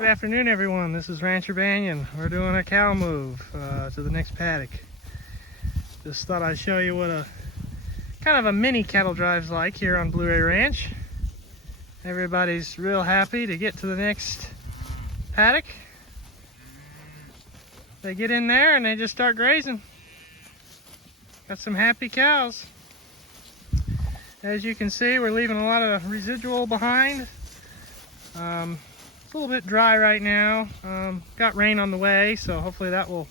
Good afternoon, everyone. This is Rancher Banyon. We're doing a cow move to the next paddock. Just thought I'd show you what a kind of a mini cattle drive's like here on Blue Ray Ranch. Everybody's real happy to get to the next paddock. They get in there and they just start grazing. Got some happy cows. As you can see, we're leaving a lot of residual behind. It's a little bit dry right now. Got rain on the way, so hopefully that will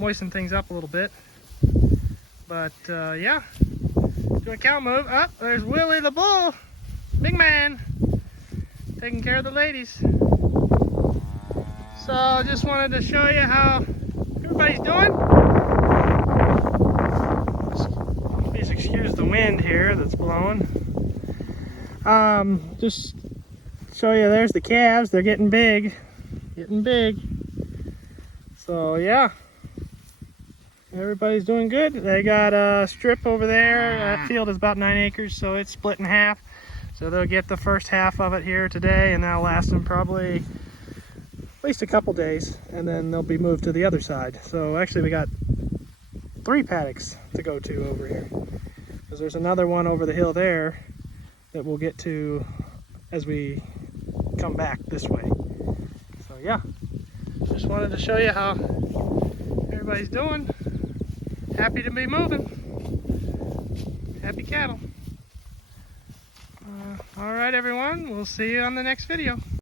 moisten things up a little bit. But yeah, doing a cow move. Oh, there's Willy the Bull, big man, taking care of the ladies. So I just wanted to show you how everybody's doing. Please excuse the wind here that's blowing. Just show you, there's the calves. They're getting big, So yeah, everybody's doing good. They got a strip over there. That field is about 9 acres, so it's split in half. So they'll get the first half of it here today, and that'll last them probably at least a couple days, and then they'll be moved to the other side. So actually we got 3 paddocks to go to over here, because there's another one over the hill there that we'll get to as we come back this way. So yeah, just wanted to show you how everybody's doing. Happy to be moving. Happy cattle. All right, everyone, we'll see you on the next video.